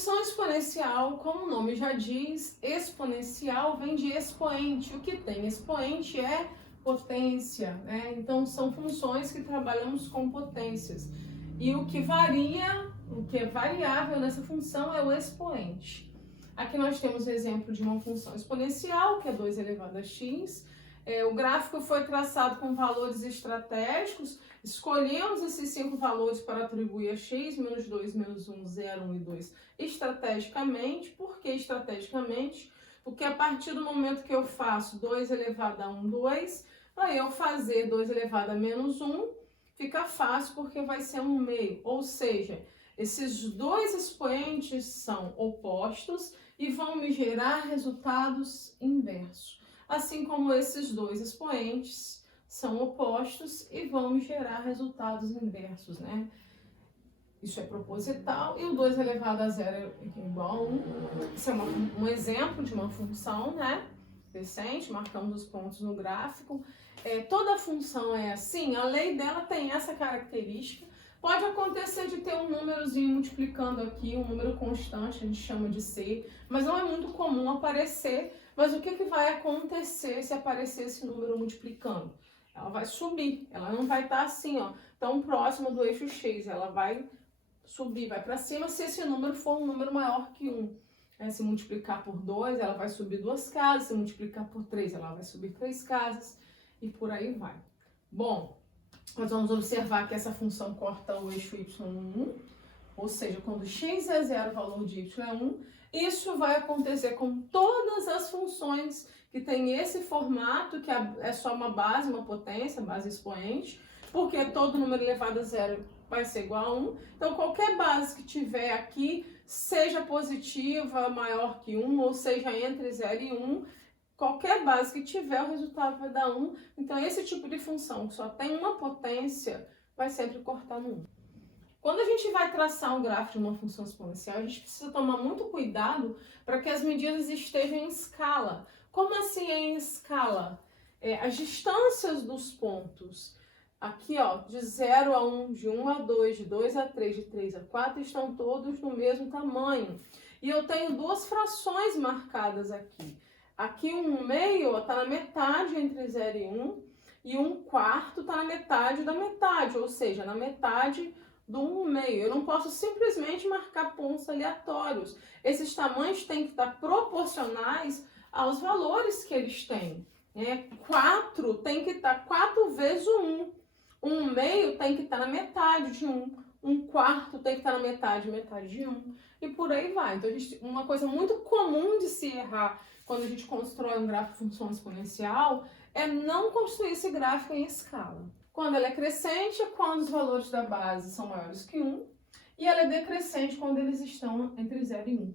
Função exponencial, como o nome já diz, exponencial vem de expoente. O que tem expoente é potência, né? Então são funções que trabalhamos com potências. E o que varia, o que é variável nessa função é o expoente. Aqui nós temos o exemplo de uma função exponencial, que é 2 elevado a x. O gráfico foi traçado com valores estratégicos. Escolhemos esses 5 valores para atribuir a x, menos 2, menos 1, 0, 1 e 2, estrategicamente. Por que estrategicamente? Porque a partir do momento que eu faço 2 elevado a 1, 2, para eu fazer 2 elevado a menos 1, fica fácil porque vai ser 1 meio. Ou seja, esses dois expoentes são opostos e vão me gerar resultados inversos. Assim como esses dois expoentes são opostos e vão me gerar resultados inversos, né? Isso é proposital e o 2 elevado a 0 é igual a 1. Isso é um exemplo de uma função, né? Decente, marcamos os pontos no gráfico. Toda função é assim, a lei dela tem essa característica. Pode acontecer de ter um númerozinho multiplicando aqui, um número constante, a gente chama de C, mas não é muito comum aparecer. Mas o que vai acontecer se aparecer esse número multiplicando? Ela vai subir, ela não vai estar assim, ó, tão próxima do eixo X, ela vai subir, vai para cima se esse número for um número maior que 1. Se multiplicar por 2, ela vai subir 2 casas, se multiplicar por 3, ela vai subir 3 casas e por aí vai. Bom, nós vamos observar que essa função corta o eixo y no 1, ou seja, quando x é 0, o valor de y é 1, isso vai acontecer com todas as funções que tem esse formato, que é só uma base, uma potência, base expoente, porque todo número elevado a 0 vai ser igual a 1. Então, qualquer base que tiver aqui, seja positiva, maior que 1, ou seja, entre 0 e 1, qualquer base que tiver, o resultado vai dar 1. Então, esse tipo de função que só tem uma potência, vai sempre cortar no 1. Quando a gente vai traçar um gráfico de uma função exponencial, a gente precisa tomar muito cuidado para que as medidas estejam em escala. Como assim em escala? As distâncias dos pontos. Aqui, ó, de 0 a 1, de 1 a 2, de 2 a 3, de 3 a 4, estão todos no mesmo tamanho. E eu tenho duas frações marcadas aqui. Aqui 1 meio está na metade entre 0 e 1, e 1 quarto está na metade da metade, ou seja, na metade do 1 meio. Eu não posso simplesmente marcar pontos aleatórios. Esses tamanhos têm que estar proporcionais aos valores que eles têm. 4 tem que estar 4 vezes o 1. 1 meio tem que estar na metade de 1. 1 quarto tem que estar na metade de 1. E por aí vai. Então, uma coisa muito comum de se errar quando a gente constrói um gráfico de função exponencial é não construir esse gráfico em escala. Quando ela é crescente, é quando os valores da base são maiores que 1, e ela é decrescente quando eles estão entre 0 e 1.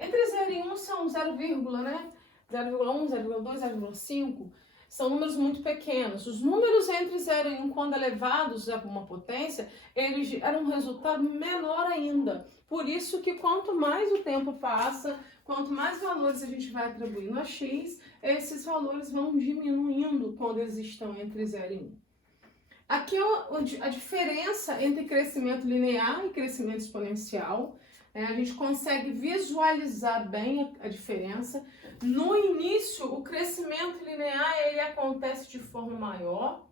Entre 0 e 1 são 0, né? 0,1, 0,2, 0,5, são números muito pequenos. Os números entre 0 e 1, quando elevados a uma potência, eles geram um resultado menor ainda. Por isso que quanto mais o tempo passa, quanto mais valores a gente vai atribuindo a x, esses valores vão diminuindo quando eles estão entre 0 e 1. Aqui a diferença entre crescimento linear e crescimento exponencial. A gente consegue visualizar bem a diferença. No início, o crescimento linear ele acontece de forma maior.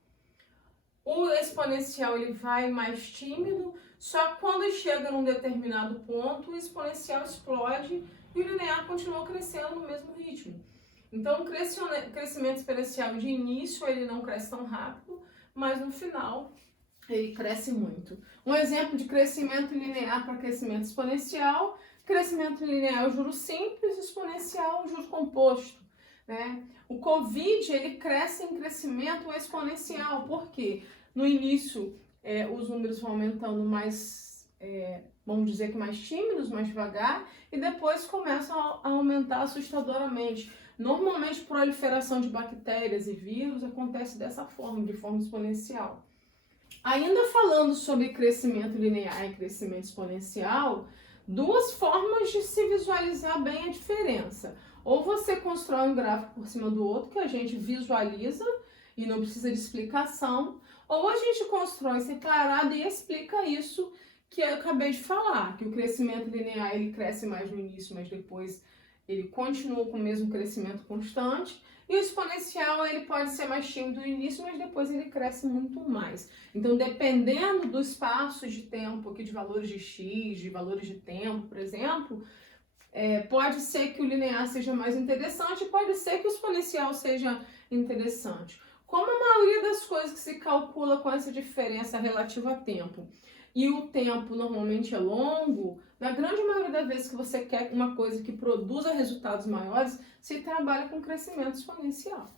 O exponencial ele vai mais tímido, só que quando chega num determinado ponto, o exponencial explode e o linear continua crescendo no mesmo ritmo. Então, o crescimento exponencial de início ele não cresce tão rápido, mas no final ele cresce muito. Um exemplo de crescimento linear para crescimento exponencial: crescimento linear, juro simples, exponencial, juro composto. O Covid ele cresce em crescimento exponencial, porque no início os números vão aumentando mais, vamos dizer que mais tímidos, mais devagar, e depois começam a aumentar assustadoramente. Normalmente, proliferação de bactérias e vírus acontece dessa forma, de forma exponencial. Ainda falando sobre crescimento linear e crescimento exponencial, duas formas de se visualizar bem a diferença. Ou você constrói um gráfico por cima do outro, que a gente visualiza e não precisa de explicação, ou a gente constrói separado e explica isso, que eu acabei de falar, que o crescimento linear ele cresce mais no início, mas depois ele continua com o mesmo crescimento constante. E o exponencial ele pode ser mais tímido no início, mas depois ele cresce muito mais. Então, dependendo do espaço de tempo, aqui de valores de x, de valores de tempo, por exemplo, pode ser que o linear seja mais interessante, pode ser que o exponencial seja interessante. Como a maioria das coisas que se calcula com essa diferença relativa a tempo, e o tempo normalmente é longo, na grande maioria das vezes que você quer uma coisa que produza resultados maiores, se trabalha com crescimento exponencial.